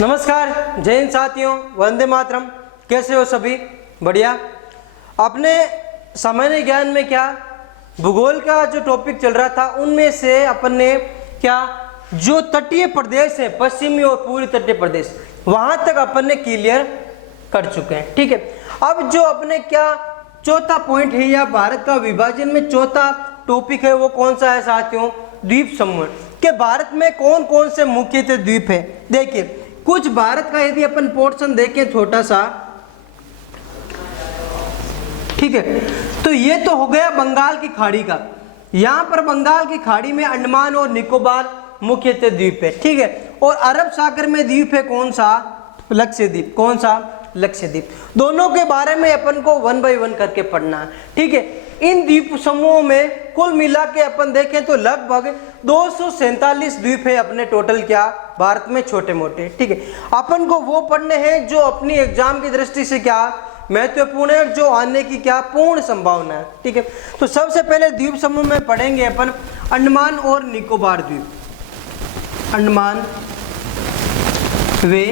नमस्कार, जय हिंद साथियों, वंदे मातरम। कैसे हो सभी? बढ़िया। अपने सामान्य ज्ञान में क्या भूगोल का जो टॉपिक चल रहा था उनमें से अपन ने क्या जो तटीय प्रदेश है, पश्चिमी और पूर्वी तटीय प्रदेश, वहां तक अपन ने क्लियर कर चुके हैं। ठीक है, अब जो अपने क्या चौथा पॉइंट है या भारत का विभाजन में चौथा टॉपिक है वो कौन सा है साथियों? द्वीप समूह। के भारत में कौन कौन से मुख्यतः द्वीप है? देखिए, कुछ भारत का यदि अपन पोर्शन देखें छोटा सा, ठीक है, तो ये तो हो गया बंगाल की खाड़ी का। यहां पर बंगाल की खाड़ी में अंडमान और निकोबार मुख्यतः द्वीप है। ठीक है, और अरब सागर में द्वीप है कौन सा? लक्षद्वीप। कौन सा? लक्षद्वीप। दोनों के बारे में अपन को 1 बाय 1 करके पढ़ना है। ठीक है, इन द्वीप समूहों में कुल मिला के अपन देखें तो लगभग 247 द्वीप है अपने टोटल क्या भारत में, छोटे मोटे। ठीक है, अपन को वो पढ़ने हैं जो अपनी एग्जाम की दृष्टि से क्या महत्वपूर्ण है, जो आने की क्या पूर्ण संभावना है। ठीक है, तो सबसे पहले द्वीप समूह में पढ़ेंगे अपन अंडमान और निकोबार द्वीप। अंडमान वे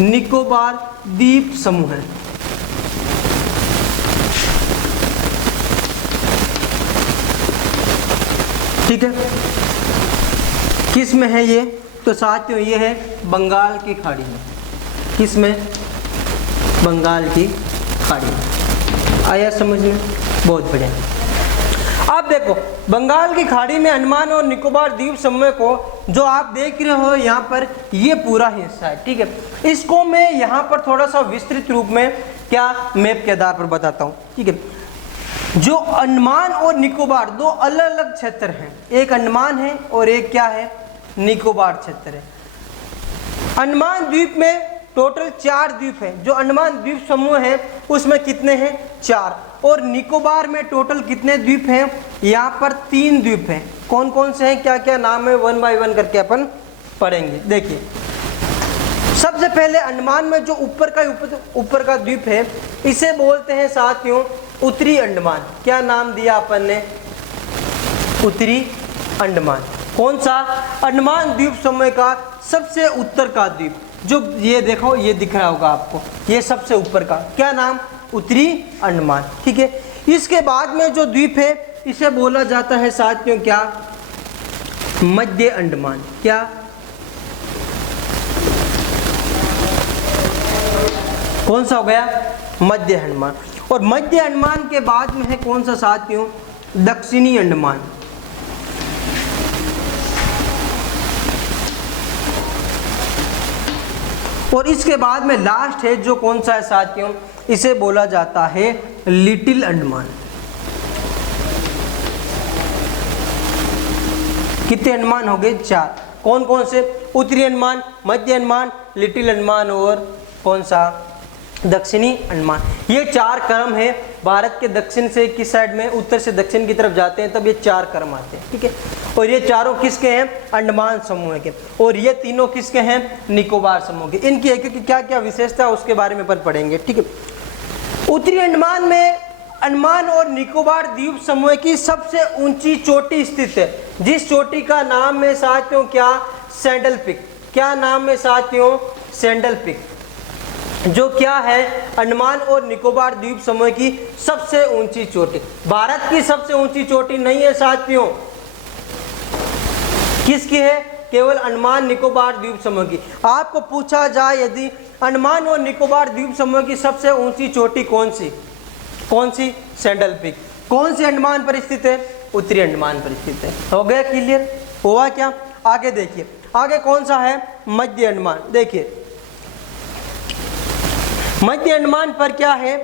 निकोबार द्वीप समूह है। ठीक है, किस में है ये? तो साथियों ये है बंगाल की खाड़ी में। किस में? बंगाल की खाड़ी में। आया समझ में? बहुत बढ़िया। अब देखो, बंगाल की खाड़ी में अंडमान और निकोबार द्वीप समूह को जो आप देख रहे हो यहाँ पर, ये पूरा हिस्सा है। ठीक है, इसको मैं यहाँ पर थोड़ा सा विस्तृत रूप में क्या मैप के आधार पर बताता हूँ। ठीक है, जो अंडमान और निकोबार दो अलग अलग क्षेत्र हैं, एक अंडमान है और एक क्या है? निकोबार क्षेत्र है। अंडमान द्वीप में टोटल 4 द्वीप हैं। जो अंडमान द्वीप समूह है उसमें कितने हैं? 4। और निकोबार में टोटल कितने द्वीप हैं? यहाँ पर 3 द्वीप हैं। कौन कौन से हैं, क्या क्या नाम है, 1 बाय 1 करके अपन पढ़ेंगे। देखिए, सबसे पहले अंडमान में जो ऊपर का द्वीप है इसे बोलते हैं साथियों उत्तरी अंडमान। क्या नाम दिया अपन ने? उत्तरी अंडमान। कौन सा? अंडमान द्वीप समूह का सबसे उत्तर का द्वीप, जो ये देखो, ये दिख रहा होगा आपको, ये सबसे ऊपर का क्या नाम? उत्तरी अंडमान। ठीक है, इसके बाद में जो द्वीप है इसे बोला जाता है साथियों क्या? मध्य अंडमान। क्या? कौन सा हो गया? मध्य अंडमान। और मध्य अंडमान के बाद में है कौन सा साथियों? दक्षिणी अंडमान। और इसके बाद में लास्ट है जो कौन सा है साथियों? इसे बोला जाता है लिटिल अंडमान। कितने अंडमान हो गए? 4। कौन कौन से? उत्तरी अंडमान, मध्य अंडमान, लिटिल अंडमान और कौन सा? दक्षिणी अंडमान। ये 4 क्रम है। भारत के दक्षिण से किस साइड में, उत्तर से दक्षिण की तरफ जाते हैं तब ये 4 क्रम आते हैं। ठीक है, और ये चारों किसके हैं? अंडमान समूह के। और ये तीनों किसके हैं? निकोबार समूह के। इनकी एक एक क्या क्या विशेषता उसके बारे में पढ़ेंगे। ठीक है, उत्तरी अंडमान में अंडमान और निकोबार द्वीप समूह की सबसे ऊंची चोटी स्थित है, जिस चोटी का नाम है साथियों क्या? Sandal pick. क्या नाम है साथियों? सैंडल पिक, जो क्या है? अंडमान और निकोबार द्वीप समूह की सबसे ऊंची चोटी। भारत की सबसे ऊंची चोटी नहीं है साथियों, किसकी है? केवल अंडमान निकोबार द्वीप समूह की। आपको पूछा जाए यदि अंडमान और निकोबार द्वीप समूह की सबसे ऊंची चोटी कौन सी? कौन सी? Sandal pick. कौन सी अंडमान पर स्थित है? उत्तरी अंडमान पर स्थित है। हो गया क्लियर? हुआ क्या? आगे देखिए, आगे कौन सा है? मध्य अंडमान। देखिए, मध्य अंडमान पर क्या है?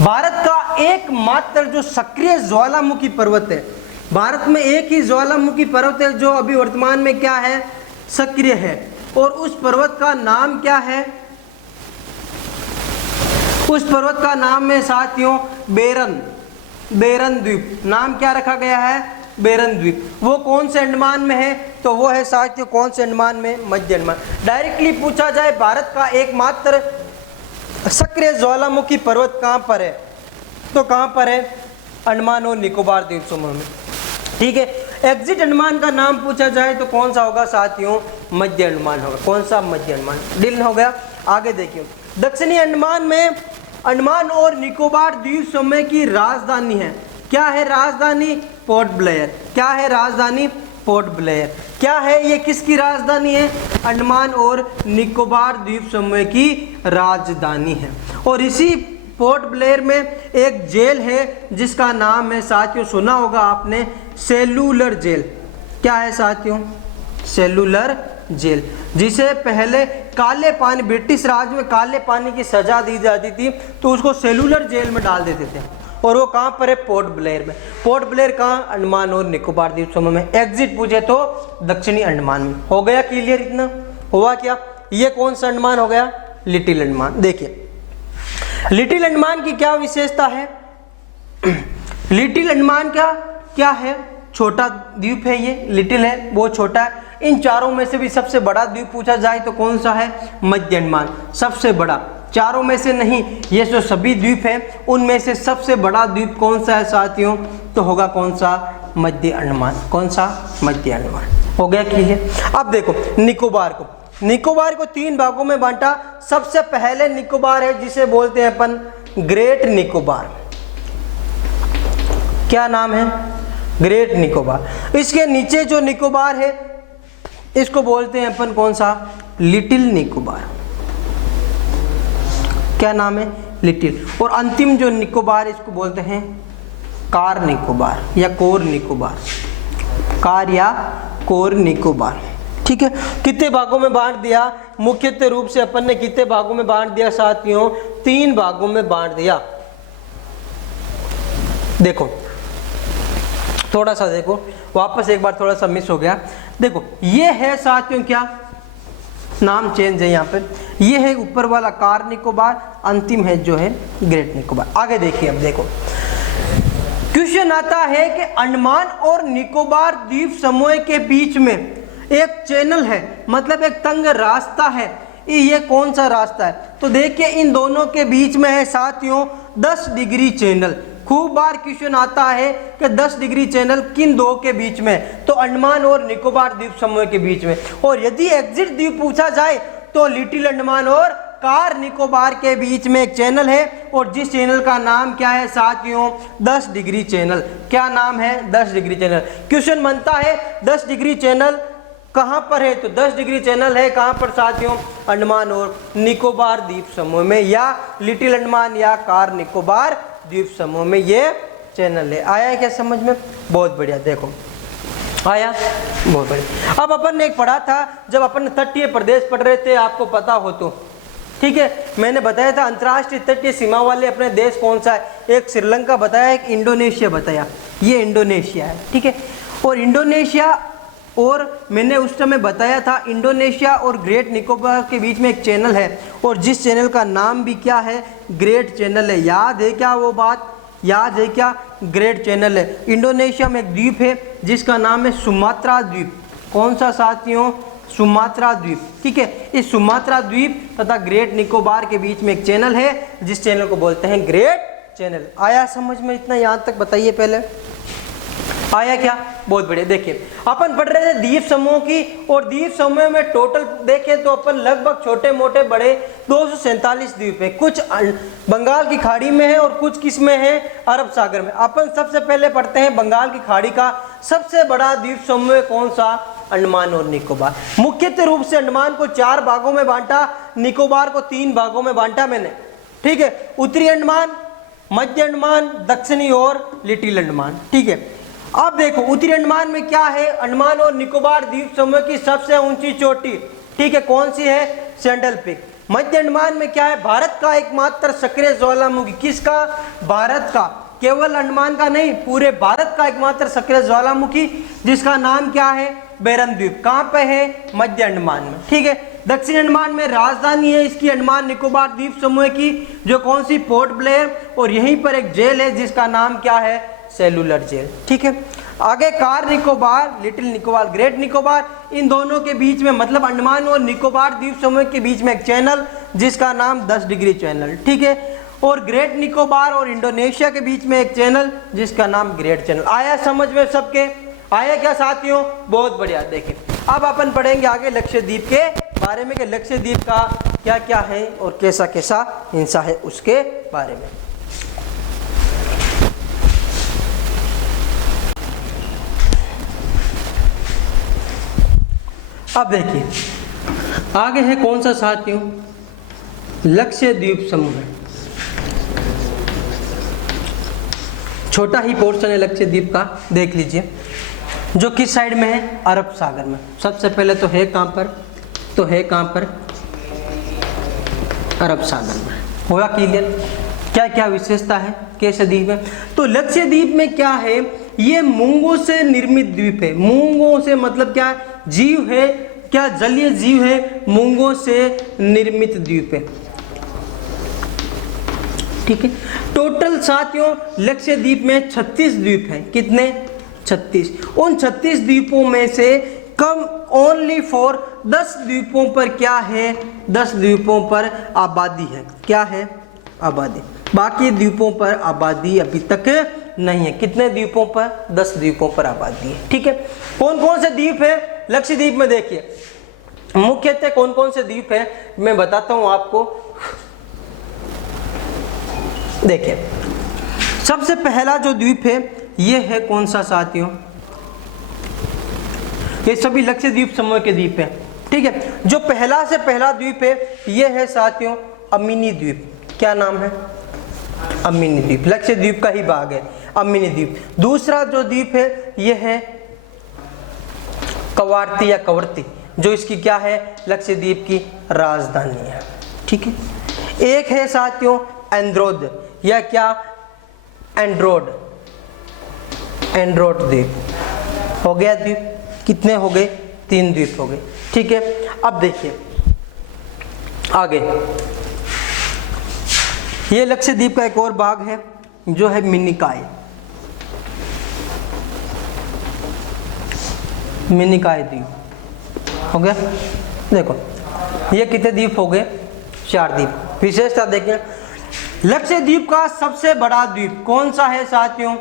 भारत का एकमात्र जो सक्रिय ज्वालामुखी पर्वत है, भारत में एक ही ज्वालामुखी पर्वत है जो अभी वर्तमान में क्या है? सक्रिय है। और उस पर्वत का नाम क्या है? उस पर्वत का नाम है साथियों बेरन द्वीप। नाम क्या रखा गया है? बेरन द्वीप। वो कौन से अंडमान में है? तो वो है साथियों कौन से अंडमान में? मध्य अंडमान। डायरेक्टली पूछा जाए भारत का एकमात्र सक्रिय ज्वालामुखी पर्वत कहाँ पर है, तो कहाँ पर है? अंडमान और निकोबार द्वीप समूह में। ठीक है, एग्जिट अंडमान का नाम पूछा जाए तो कौन सा होगा साथियों? मध्य अंडमान होगा। कौन सा? मध्य अंडमान। डील हो गया। आगे देखिए, दक्षिणी अंडमान में अंडमान और निकोबार द्वीप समूह की राजधानी है। क्या है राजधानी? Port Blair. क्या है राजधानी? Port Blair. क्या है ये? किसकी राजधानी है? अंडमान और निकोबार द्वीप समूह की राजधानी है। और इसी पोर्ट ब्लेयर में एक जेल है जिसका नाम है, साथियों सुना होगा आपने, सेलुलर जेल। क्या है साथियों? सेलुलर जेल, जिसे पहले काले पानी, ब्रिटिश राज में काले पानी की सजा दी जाती थी तो उसको सेलुलर जेल में डाल देते थे। और वो कहाँ पर है? पोर्ट ब्लेयर में। पोर्ट ब्लेयर कहाँ? अंडमान और निकोबार द्वीप समूह में। एग्जिट पूछे तो दक्षिणी अंडमान में। हो गया क्लियर? इतना हुआ क्या? ये कौन सा अंडमान हो गया? लिटिल अंडमान। देखिए लिटिल अंडमान की क्या विशेषता है? लिटिल अंडमान क्या है? छोटा द्वीप है ये, लिटिल है, वो छोटा है। इन चारों में से भी सबसे बड़ा द्वीप पूछा जाए तो कौन सा है? मध्य अंडमान। सबसे बड़ा, चारों में से नहीं, ये जो सभी द्वीप हैं उनमें से सबसे बड़ा द्वीप कौन सा है साथियों? तो होगा कौन सा? मध्य अंडमान। कौन सा? मध्य अंडमान। हो गया क्लियर? अब देखो निकोबार को 3 भागों में बांटा। सबसे पहले निकोबार है जिसे बोलते हैं अपन ग्रेट निकोबार। क्या नाम है? ग्रेट निकोबार। इसके नीचे जो निकोबार है इसको बोलते हैं अपन कौन सा? लिटिल निकोबार। क्या नाम है? लिटिल। और अंतिम जो निकोबार इसको बोलते हैं कार निकोबार या कोर निकोबार। कार या कोर निकोबार। ठीक है, कितने भागों में बांट दिया? मुख्यतः रूप से अपन ने कितने भागों में बांट दिया साथियों? 3 भागों में बांट दिया। देखो थोड़ा सा देखो, वापस एक बार थोड़ा सा मिस हो गया। देखो ये है साथियों, क्या नाम चेंज है यहाँ पर, ये है ऊपर वाला कार निकोबार, अंतिम है जो है ग्रेट निकोबार। आगे देखिए, अब देखो क्वेश्चन आता है कि अंडमान और निकोबार द्वीप समूह के बीच में एक चैनल है, मतलब एक तंग रास्ता है। ये कौन सा रास्ता है? तो देखिए इन दोनों के बीच में है साथियों 10 डिग्री चैनल। खूब बार क्वेश्चन आता है कि 10 डिग्री चैनल किन दो के बीच में? तो अंडमान और निकोबार द्वीप समूह के बीच में। और यदि एग्जिट द्वीप पूछा जाए तो लिटिल अंडमान और कार निकोबार के बीच में एक चैनल है, और जिस चैनल का नाम क्या है साथियों? 10 डिग्री चैनल। क्या नाम है? 10 डिग्री चैनल। क्वेश्चन बनता है 10 डिग्री चैनल कहां पर है? तो 10 डिग्री चैनल है कहां पर साथियों? अंडमान और निकोबार द्वीप समूह में, या लिटिल अंडमान या कार निकोबार द्वीप समूह में ये चैनल है। आया क्या समझ में? बहुत बढ़िया। देखो आया, बहुत बढ़िया। अब अपन ने एक पढ़ा था, जब अपन तटीय प्रदेश पढ़ रहे थे, आपको पता हो तो, ठीक है, मैंने बताया था अंतर्राष्ट्रीय तटीय सीमा वाले अपने देश कौन सा है? एक श्रीलंका बताया, एक इंडोनेशिया बताया। ये इंडोनेशिया है, ठीक है। और इंडोनेशिया, और मैंने उस समय बताया था इंडोनेशिया और ग्रेट निकोबार के बीच में एक चैनल है, और जिस चैनल का नाम भी क्या है? ग्रेट चैनल है। याद है क्या वो बात? याद है क्या? ग्रेट चैनल है। इंडोनेशिया में एक द्वीप है जिसका नाम है सुमात्रा द्वीप। कौन सा साथियों? सुमात्रा द्वीप, ठीक है। इस सुमात्रा द्वीप तथा ग्रेट निकोबार के बीच में एक चैनल है जिस चैनल को बोलते हैं ग्रेट चैनल। आया समझ में? इतना यहाँ तक बताइए पहले, आया क्या? बहुत बढ़िया। देखिए अपन पढ़ रहे थे द्वीप समूह की, और द्वीप समूह में टोटल देखें तो अपन लगभग छोटे मोटे बड़े 247 द्वीप है। कुछ बंगाल की खाड़ी में है और कुछ किस में है? अरब सागर में। अपन सबसे पहले पढ़ते हैं बंगाल की खाड़ी का सबसे बड़ा द्वीप समूह कौन सा? अंडमान और निकोबार। मुख्यतः रूप से अंडमान को 4 भागों में बांटा, निकोबार को 3 भागों में बांटा मैंने, ठीक है। उत्तरी अंडमान, मध्य अंडमान, दक्षिणी और लिटिल अंडमान, ठीक है। अब देखो उत्तरी अंडमान में क्या है? अंडमान और निकोबार द्वीप समूह की सबसे ऊंची चोटी, ठीक है, कौन सी है? Sandal peak. मध्य अंडमान में क्या है? भारत का एकमात्र सक्रिय ज्वालामुखी। किसका? भारत का, केवल अंडमान का नहीं, पूरे भारत का एकमात्र सक्रिय ज्वालामुखी, जिसका नाम क्या है? बेरन द्वीप। कहाँ पे है? मध्य अंडमान में, ठीक है। दक्षिण अंडमान में राजधानी है इसकी अंडमान निकोबार द्वीप समूह की, जो कौन सी? Port Blair. और यहीं पर एक जेल है जिसका नाम क्या है? सेलुलर जेल, ठीक है। आगे कार निकोबार, लिटिल निकोबार, ग्रेट निकोबार, इन दोनों के बीच में, मतलब अंडमान और निकोबार द्वीप समूह के बीच में एक चैनल जिसका नाम 10 डिग्री चैनल, ठीक है। और ग्रेट निकोबार और इंडोनेशिया के बीच में एक चैनल जिसका नाम ग्रेट चैनल। आया समझ में सबके? आया क्या साथियों? बहुत बढ़िया। देखिए अब अपन पढ़ेंगे आगे लक्षद्वीप के बारे में कि लक्षद्वीप का क्या क्या है और कैसा कैसा हिस्सा है उसके बारे में। अब देखिए आगे है कौन सा साथियों, लक्षद्वीप समूह है। छोटा ही पोर्शन है लक्षद्वीप का, देख लीजिए, जो किस साइड में है, अरब सागर में। सबसे पहले तो है कहाँ पर, तो है कहाँ पर, अरब सागर में। होगा क्लियर? क्या क्या विशेषता है कैसे द्वीप में? तो लक्षद्वीप में क्या है, ये मूंगों से निर्मित द्वीप है। मूंगों से मतलब क्या, जीव है, क्या जलीय जीव है, मूंगों से निर्मित द्वीप है। ठीक है। टोटल साथियों लक्षद्वीप में 36 द्वीप हैं। कितने? 36। उन 36 द्वीपों में से कम ओनली फॉर 10 द्वीपों पर क्या है, 10 द्वीपों पर आबादी है। क्या है? आबादी। बाकी द्वीपों पर आबादी अभी तक नहीं है। कितने द्वीपों पर? 10 द्वीपों पर आबादी है। ठीक है। कौन कौन से द्वीप है लक्षद्वीप में? देखिए मुख्यतः कौन कौन से द्वीप है मैं बताता हूं आपको। देखिए सबसे पहला जो द्वीप है ये है कौन सा साथियों, ये सभी लक्षद्वीप समूह के द्वीप है। ठीक है। जो पहला से पहला द्वीप है ये है साथियों अमीनी द्वीप। क्या नाम है? अमीनी द्वीप। लक्षद्वीप का ही भाग है अमीनी द्वीप। दूसरा जो द्वीप है ये है कवारती या कवरती, जो इसकी क्या है, लक्षद्वीप की राजधानी है। ठीक है। एक है साथियों एंड्रोद या क्या, एंड्रोड, एंड्रोड द्वीप। हो गया द्वीप। कितने हो गए? 3 द्वीप हो गए। ठीक है। अब देखिए आगे ये लक्षद्वीप का एक और भाग है जो है मिनिकॉय। मिनिकॉय द्वीप हो गया। देखो ये कितने द्वीप हो गए? 4 द्वीप। विशेषता देखें, लक्षद्वीप का सबसे बड़ा द्वीप कौन सा है साथियों?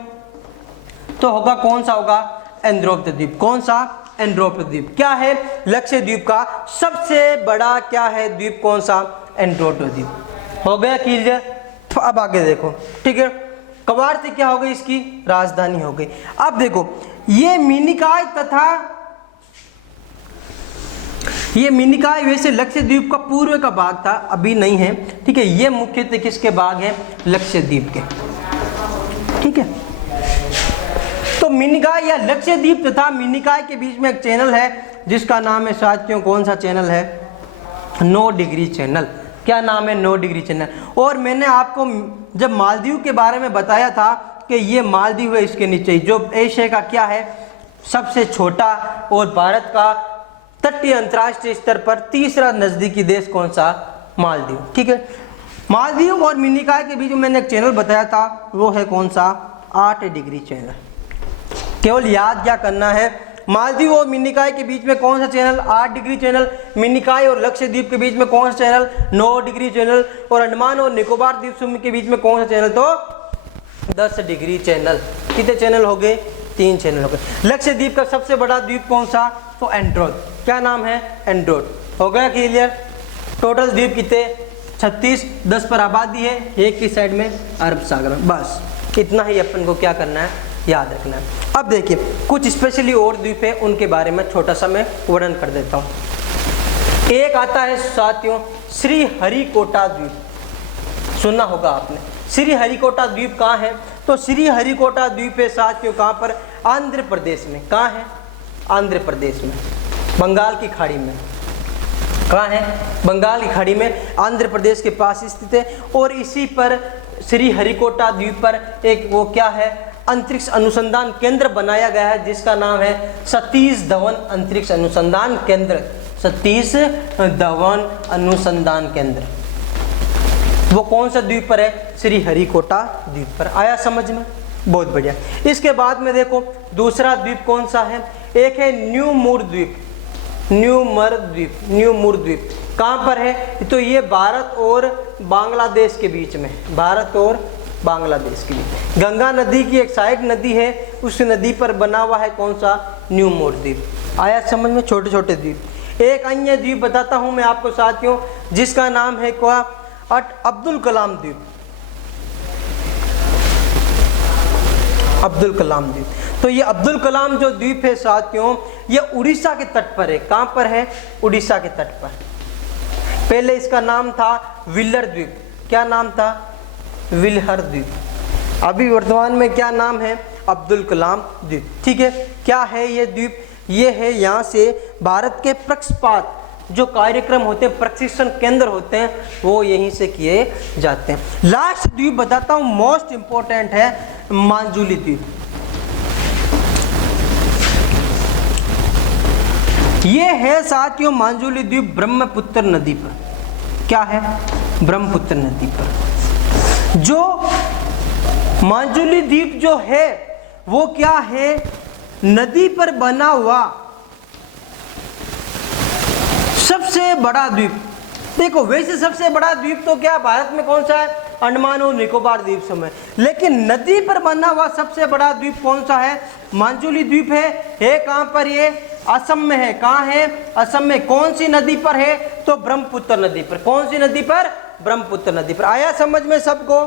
तो होगा कौन सा होगा? एंड्रोथ द्वीप। कौन सा? एंड्रोथ द्वीप। क्या है? लक्षद्वीप का सबसे बड़ा क्या है द्वीप? कौन सा? एंड्रोथ द्वीप। हो गया क्लियर? तो अब आगे देखो। ठीक है। कवारती क्या हो गई? इसकी राजधानी हो गई। अब देखो ये मिनिकॉय तथा ये मिनिकॉय वैसे लक्षद्वीप का पूर्व का भाग था, अभी नहीं है। ठीक है। ये मुख्यतः किसके भाग है? लक्षद्वीप के। ठीक है। तो मिनिकॉय या लक्षद्वीप तथा मिनिकॉय के बीच में एक चैनल है जिसका नाम है साथियों, कौन सा चैनल है? 9 डिग्री चैनल। क्या नाम है? 9 डिग्री चैनल। और मैंने आपको जब मालदीव के बारे में बताया था कि ये मालदीव है, इसके नीचे जो एशिया का क्या है सबसे छोटा और भारत का तटीय अंतर्राष्ट्रीय स्तर पर तीसरा नजदीकी देश कौन सा? मालदीव। ठीक है। मालदीव और मिनिकॉय के बीच में मैंने एक चैनल बताया था, वो है कौन सा? 8 डिग्री चैनल। केवल याद क्या करना है, मालदीव और मिनिकॉय के बीच में कौन सा चैनल? 8 degree channel. मिनिकॉय और लक्षद्वीप के बीच में कौन सा चैनल? 9 degree channel. और अंडमान और निकोबार द्वीप समूह के बीच में कौन सा चैनल? तो 10 डिग्री चैनल। कितने चैनल हो गए? 3 चैनल हो गए। लक्षद्वीप का सबसे बड़ा द्वीप कौन सा? तो एंड्रोथ। क्या नाम है? एंड्रोथ। हो गया क्लियर? टोटल द्वीप कितने? 36। 10 पर आबादी है, एक की साइड में अरब सागर में। बस इतना ही अपन को क्या करना है, याद रखना है। अब देखिए कुछ स्पेशली और द्वीप है, उनके बारे में छोटा सा मैं वर्णन कर देता हूँ। एक आता है साथियों श्रीहरिकोटा द्वीप। सुना होगा आपने। श्रीहरिकोटा द्वीप कहाँ है? तो श्रीहरिकोटा द्वीप है साथियों कहाँ पर? आंध्र प्रदेश में। कहाँ है? आंध्र प्रदेश में, बंगाल की खाड़ी में। कहाँ है? बंगाल की खाड़ी में, आंध्र प्रदेश के पास स्थित है। और इसी पर श्रीहरिकोटा द्वीप पर एक वो क्या है, अंतरिक्ष अनुसंधान केंद्र बनाया गया है जिसका नाम है सतीश धवन अंतरिक्ष अनुसंधान केंद्र। सतीश धवन अनुसंधान केंद्र। वो कौन सा द्वीप पर है? श्रीहरिकोटा द्वीप पर। आया समझ में? बहुत बढ़िया। इसके बाद में देखो दूसरा द्वीप कौन सा है? एक है न्यूमूर द्वीप। न्यूमर द्वीप, न्यूमूर द्वीप कहाँ पर है? तो ये भारत और बांग्लादेश के बीच में, भारत और बांग्लादेश के बीच। गंगा नदी की एक सहायक नदी है, उस नदी पर बना हुआ है कौन सा? न्यूमूर द्वीप। आया समझ में, छोटे छोटे द्वीप। एक अन्य द्वीप बताता हूं मैं आपको साथियों, जिसका नाम है क्या, अब्दुल कलाम द्वीप। अब्दुल कलाम द्वीप। तो ये अब्दुल कलाम जो द्वीप है साथियों, ये उड़ीसा के तट पर है। कहां पर है? उड़ीसा के तट पर। पहले इसका नाम था विल्हर द्वीप। क्या नाम था? विल्हर द्वीप। अभी वर्तमान में क्या नाम है? अब्दुल कलाम द्वीप। ठीक है, क्या है ये द्वीप? ये है, यहाँ से भारत के प्रक्षेपात जो कार्यक्रम होते हैं, प्रशिक्षण केंद्र होते हैं, वो यहीं से किए जाते हैं। लास्ट द्वीप बताता हूँ, मोस्ट इंपॉर्टेंट है, मांजुली द्वीप। ये है साथियों मांजुली द्वीप ब्रह्मपुत्र नदी पर। क्या है? ब्रह्मपुत्र नदी पर। जो मांजुली द्वीप जो है वो क्या है? नदी पर बना हुआ सबसे बड़ा द्वीप। देखो वैसे सबसे बड़ा द्वीप तो क्या भारत में कौन सा है? अंडमान और निकोबार द्वीप समूह। लेकिन नदी पर बना हुआ सबसे बड़ा द्वीप कौन सा है? मांजुली द्वीप है कहां पर? ये असम में है। कहां है? असम में। कौन सी नदी पर है? तो ब्रह्मपुत्र नदी पर। कौन सी नदी पर? ब्रह्मपुत्र नदी पर। आया समझ में सबको?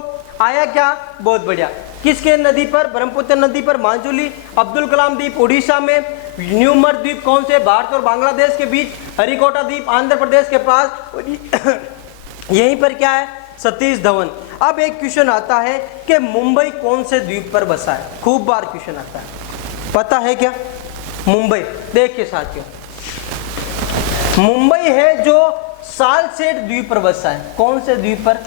आया क्या? बहुत बढ़िया। किसके नदी पर? ब्रह्मपुत्र नदी पर मांजुली। अब्दुल कलाम द्वीप उड़ीसा में। न्यूमर द्वीप कौन से? भारत और बांग्लादेश के बीच। हरिकोटा द्वीप आंध्र प्रदेश के पास। यहीं पर क्या है? सतीश धवन। अब एक क्वेश्चन आता है कि मुंबई कौन से द्वीप पर बसा है? खूब बार क्वेश्चन आता है, पता है क्या? मुंबई। देखिए साथियों, मुंबई है जो सालसेट द्वीप पर बसा है। कौन से द्वीप पर?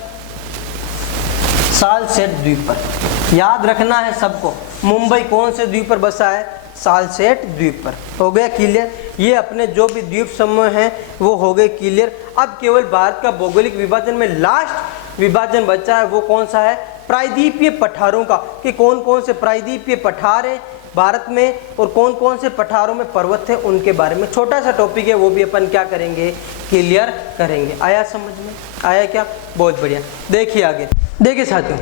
सालसेट द्वीप पर। याद रखना है सबको, मुंबई कौन से द्वीप पर बसा है? सालसेट द्वीप पर। हो गया क्लियर? ये अपने जो भी द्वीप समूह हैं वो हो गए क्लियर। अब केवल भारत का भौगोलिक विभाजन में लास्ट विभाजन बचा है, वो कौन सा है? प्रायद्वीपीय पठारों का, कि कौन कौन से प्रायद्वीपीय पठार है भारत में और कौन कौन से पठारों में पर्वत है, उनके बारे में छोटा सा टॉपिक है, वो भी अपन क्या करेंगे? क्लियर करेंगे। आया समझ में? आया क्या? बहुत बढ़िया। देखिए आगे, देखिए साथियों,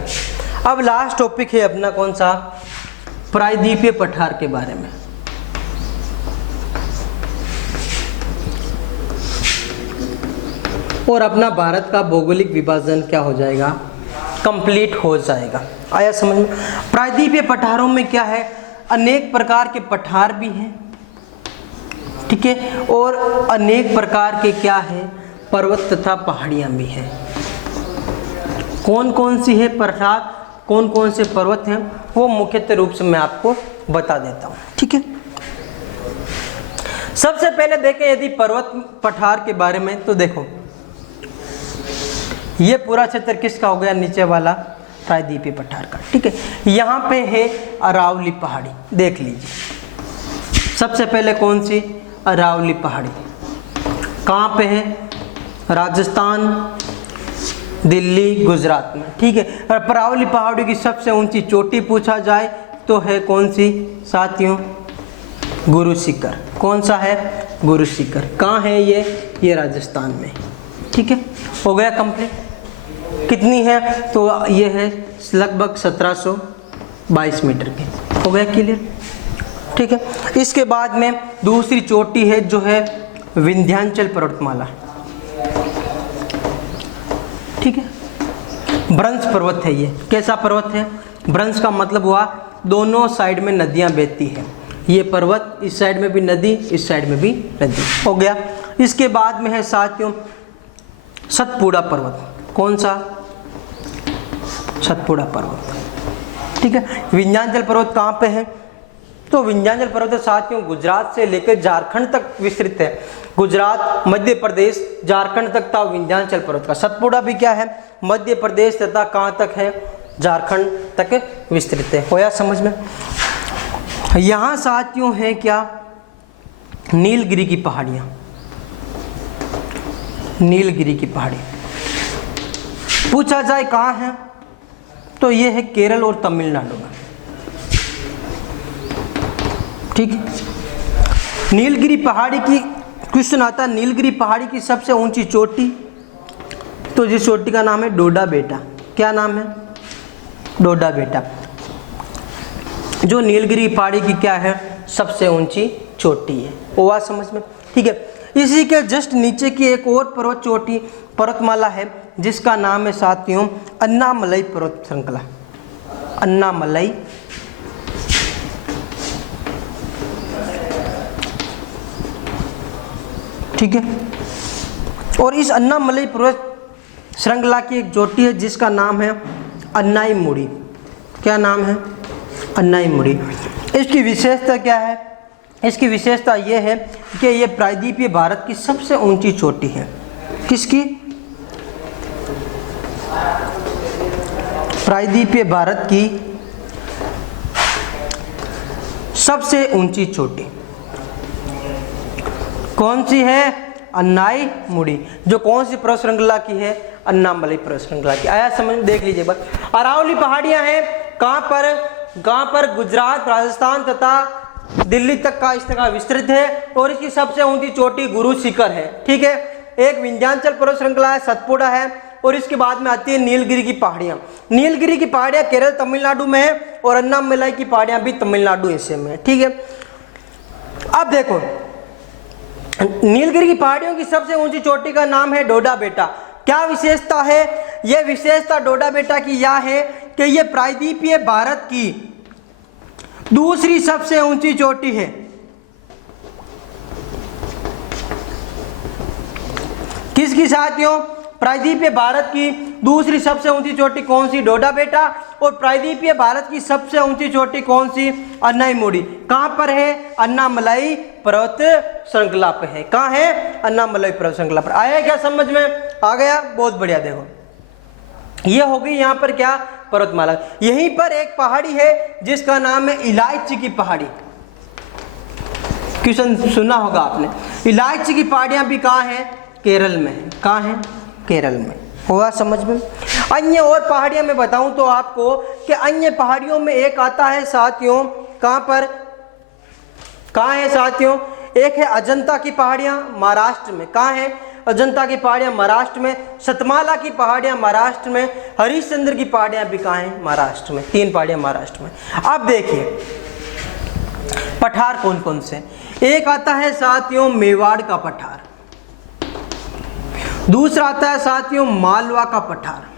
अब लास्ट टॉपिक है अपना कौन सा? प्रायद्वीपीय पठार के बारे में। और अपना भारत का भौगोलिक विभाजन क्या हो जाएगा? कंप्लीट हो जाएगा। आया समझ में? प्रायद्वीपीय पठारों में क्या है? अनेक प्रकार के पठार भी हैं, ठीक है, और अनेक प्रकार के क्या है? पर्वत तथा पहाड़ियां भी हैं। कौन कौन सी है पठार, कौन कौन से पर्वत हैं, वो मुख्यतः रूप से मैं आपको बता देता हूं, ठीक है। सबसे पहले देखें यदि पर्वत पठार के बारे में, तो देखो ये पूरा क्षेत्र किसका हो गया? नीचे वाला प्रायद्वीपीय पठार का, ठीक है। यहाँ पे है अरावली पहाड़ी, देख लीजिए। सबसे पहले कौन सी? अरावली पहाड़ी। कहाँ पे है? राजस्थान, दिल्ली, गुजरात में, ठीक है। और अरावली पहाड़ी की सबसे ऊंची चोटी पूछा जाए तो है कौन सी साथियों? गुरु शिखर। कौन सा है? गुरु शिखर। कहाँ है ये राजस्थान में, ठीक है। हो गया कंप्लीट। कितनी है? तो ये है लगभग 1722 मीटर की। हो गया क्लियर, ठीक है। इसके बाद में दूसरी चोटी है जो है विंध्याचल पर्वतमाला, ठीक है। ब्रंश पर्वत है ये। कैसा पर्वत है? ब्रंश का मतलब हुआ दोनों साइड में नदियां बहती हैं। ये पर्वत, इस साइड में भी नदी, इस साइड में भी नदी। हो गया। इसके बाद में है साथियों सतपुड़ा पर्वत। कौन सा? सतपुड़ा पर्वत, ठीक है। विंध्याचल पर्वत कहाँ पे है? तो विंध्याचल पर्वत साथियों गुजरात से लेकर झारखंड तक विस्तृत है। गुजरात, मध्य प्रदेश, झारखंड तक था विंध्याचल पर्वत का। सतपुड़ा भी क्या है? मध्य प्रदेश तथा कहाँ तक है? झारखंड तक विस्तृत है। होया समझ में? यहाँ साथियों है क्या? नीलगिरी की पहाड़ियाँ। नीलगिरी की पहाड़ी पूछा जाए कहाँ है, तो ये है केरल और तमिलनाडु में, ठीक है। नीलगिरी पहाड़ी की क्वेश्चन आता है, नीलगिरी पहाड़ी की सबसे ऊंची चोटी, तो जिस चोटी का नाम है डोडा बेटा। क्या नाम है? डोडा बेटा। जो नीलगिरी पहाड़ी की क्या है? सबसे ऊंची चोटी है। वो बात समझ में, ठीक है। इसी के जस्ट नीचे की एक और पर्वत चोटी पर्वतमाला है जिसका नाम है साथियों अन्नामलई पर्वत श्रृंखला। अन्नामलई ठीक है। और इस अन्नामलई पर्वत श्रृंखला की एक चोटी है जिसका नाम है अन्नाईमुड़ी। क्या नाम है? अन्नाईमुड़ी। इसकी विशेषता क्या है? इसकी विशेषता ये है कि ये प्रायद्वीपीय भारत की सबसे ऊंची चोटी है। किसकी? प्रायद्वीपीय भारत की सबसे ऊंची चोटी कौन सी है? अन्नाईमुड़ी। जो कौन सी पर्वत श्रृंखला की है? अन्नामलई पर्वत श्रृंखला की। आया समझ में? देख लीजिए बस। अरावली पहाड़ियां हैं कहाँ पर? गुजरात, राजस्थान तथा दिल्ली तक का इस तरह विस्तृत है और इसकी सबसे ऊंची चोटी गुरु शिखर है, ठीक है। एक विंध्याचल पर्वत श्रृंखला है, सतपुड़ा है और इसके बाद में आती है नीलगिरी की पहाड़ियां। नीलगिरी की पहाड़ियां केरल तमिलनाडु में है और अन्नामलई की पहाड़ियां भी तमिलनाडु हिस्से में है, ठीक है। अब देखो नीलगिरी की पहाड़ियों की सबसे ऊंची चोटी का नाम है डोडा बेटा। क्या विशेषता है? यह विशेषता डोडा बेटा की यह है कि यह प्रायद्वीपीय भारत की दूसरी सबसे ऊंची चोटी है। किसकी साथियों? प्रायद्वीपीय भारत की दूसरी सबसे ऊंची चोटी कौन सी? डोडा बेटा। और प्रायद्वीपीय भारत की सबसे ऊंची चोटी कौन सी? अन्नाईमुड़ी। कहां पर है? अन्नामलई पर्वत श्रृंखला पे है। कहां है? अन्नामलई पर्वत श्रृंखला पर। आया क्या समझ में? आ गया? बहुत बढ़िया। देखो ये हो गई यहाँ पर क्या? पर्वतमाला। यहीं पर एक पहाड़ी है जिसका नाम है इलायची की पहाड़ी। क्वेश्चन सुना होगा आपने। इलायची की पहाड़ियां भी कहाँ हैं? केरल में है। कहाँ है? केरल में। होगा समझ में? अन्य और पहाड़ियां मैं बताऊं तो आपको कि अन्य पहाड़ियों में एक आता है साथियों, कहां पर? कहां है साथियों? एक है अजंता की पहाड़ियां महाराष्ट्र में। कहां है? अजंता की पहाड़ियां महाराष्ट्र में। सतमाला की पहाड़ियां महाराष्ट्र में। हरिश्चंद्र की पहाड़ियां भी कहां हैं? महाराष्ट्र में। 3 पहाड़ियां महाराष्ट्र में। अब देखिए पठार कौन कौन से? एक आता है साथियों मेवाड़ का पठार, दूसरा आता है साथियों मालवा का पठार,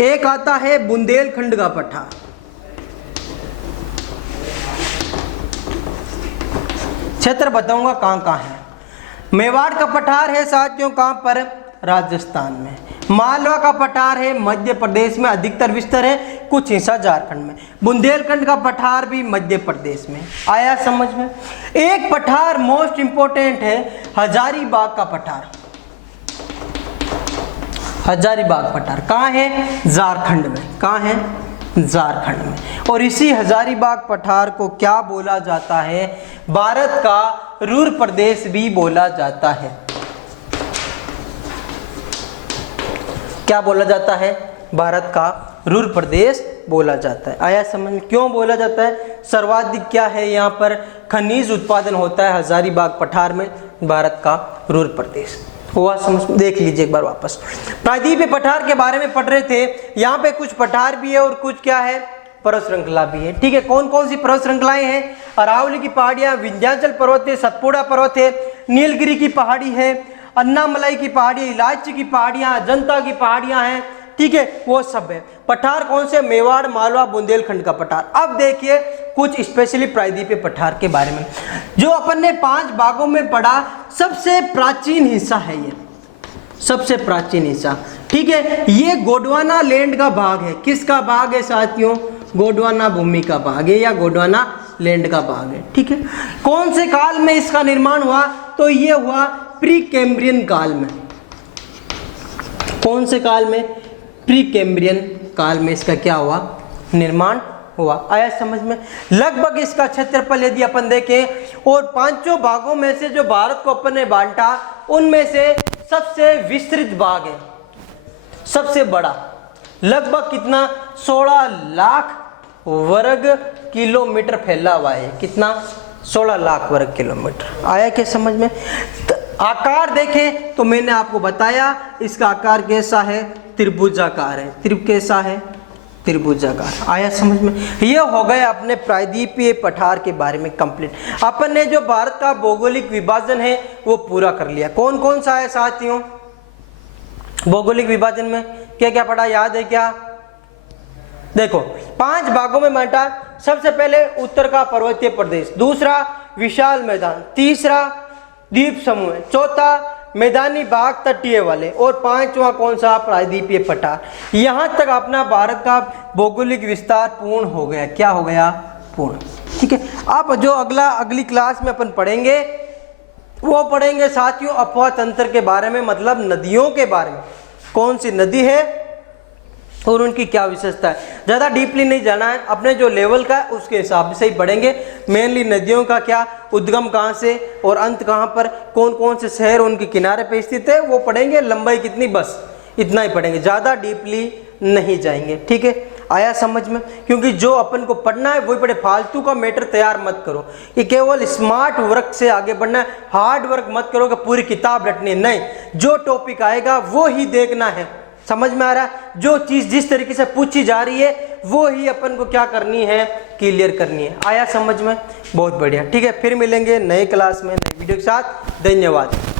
एक आता है बुंदेलखंड का पठार, क्षेत्र बताऊंगा कहां कहां है। मेवाड़ का पठार है साथियों कहां पर? राजस्थान में। मालवा का पठार है मध्य प्रदेश में, अधिकतर विस्तार है, कुछ हिस्सा झारखंड में। बुंदेलखंड का पठार भी मध्य प्रदेश में। आया समझ में? एक पठार मोस्ट इंपोर्टेंट है हजारीबाग का पठार। हजारीबाग पठार कहाँ है? झारखंड में। कहाँ है? झारखंड में। और इसी हजारीबाग पठार को क्या बोला जाता है? भारत का रूर प्रदेश भी बोला जाता है। क्या बोला जाता है? भारत का रूर प्रदेश बोला जाता है। आया समझ में? क्यों बोला जाता है? सर्वाधिक क्या है यहाँ पर? खनिज उत्पादन होता है हजारीबाग पठार में, भारत का रूर प्रदेश। हुआ समझ? देख लीजिए एक बार वापस। प्रायद्वीपीय पठार के बारे में पढ़ रहे थे। यहाँ पे कुछ पठार भी है और कुछ क्या है? पर्वत श्रृंखला भी है, ठीक है। कौन कौन सी पर्वत श्रृंखलाएं हैं? अरावली की पहाड़ियां, विंध्याचल पर्वत है, सतपुड़ा पर्वत है, नीलगिरी की पहाड़ी है, अन्नामलई की पहाड़ी, इलायची की पहाड़ियां, अजंता की पहाड़ियां हैं, ठीक है, वो सब है। पठार कौन से? मेवाड़, मालवा, बुंदेलखंड का पठार। अब देखिए कुछ स्पेशली प्रायद्वीपीय पठार के बारे में जो अपन ने 5 भागों में पढ़ा। सबसे प्राचीन हिस्सा है ये, सबसे प्राचीन हिस्सा, ठीक है। ये गोंडवाना लैंड का भाग है। किसका भाग है साथियों? गोंडवाना भूमि का भाग है या गोंडवाना लैंड का भाग है, ठीक है। कौन से काल में इसका निर्माण हुआ? तो ये हुआ प्री कैम्ब्रियन काल में। कौन से काल में? प्री कैम्ब्रियन काल में इसका क्या हुआ? निर्माण हुआ। आया समझ में? लगभग इसका क्षेत्रफल यदि अपन देखें और 5 भागों में से जो भारत को अपन ने बांटा उनमें से सबसे विस्तृत भाग है, सबसे बड़ा, लगभग कितना? 16 लाख वर्ग किलोमीटर फैला हुआ है। कितना? 16 लाख वर्ग किलोमीटर। आया क्या समझ में? आकार देखें तो मैंने आपको बताया इसका आकार कैसा है? त्रिभुजाकार है। कैसा है? त्रिभुजाकार। आया समझ में? ये हो गए अपने प्रायद्वीपीय पठार के बारे में कंप्लीट। अपन ने जो भारत का भौगोलिक विभाजन है वो पूरा कर लिया। कौन कौन सा है साथियों? भौगोलिक विभाजन में क्या क्या पढ़ा, याद है क्या? देखो 5 भागों में बांटा। सबसे पहले उत्तर का पर्वतीय प्रदेश, दूसरा विशाल मैदान, तीसरा द्वीप समूह, चौथा मैदानी भाग तटीय वाले, और 5वां कौन सा? प्रायद्वीपीय पठार। यहां तक अपना भारत का भौगोलिक विस्तार पूर्ण हो गया। क्या हो गया? पूर्ण। ठीक है। अब जो अगली क्लास में अपन पढ़ेंगे वो पढ़ेंगे साथियों अपवाह तंत्र के बारे में, मतलब नदियों के बारे में। कौन सी नदी है और उनकी क्या विशेषता है। ज़्यादा डीपली नहीं जाना है, अपने जो लेवल का है उसके हिसाब से ही पढ़ेंगे। मेनली नदियों का क्या उद्गम कहाँ से और अंत कहाँ पर, कौन कौन से शहर उनके किनारे पे स्थित है वो पढ़ेंगे। लंबाई कितनी, बस इतना ही पढ़ेंगे, ज़्यादा डीपली नहीं जाएंगे। ठीक है, आया समझ में? क्योंकि जो अपन को पढ़ना है वही पढ़े, फालतू का मैटर तैयार मत करो। ये केवल स्मार्ट वर्क से आगे बढ़ना है, हार्ड वर्क मत करो कि पूरी किताब रटनी, नहीं। जो टॉपिक आएगा वो ही देखना है। समझ में आ रहा है? जो चीज जिस तरीके से पूछी जा रही है वो ही अपन को क्या करनी है, क्लियर करनी है। आया समझ में? बहुत बढ़िया। ठीक है, फिर मिलेंगे नए क्लास में नए वीडियो के साथ। धन्यवाद।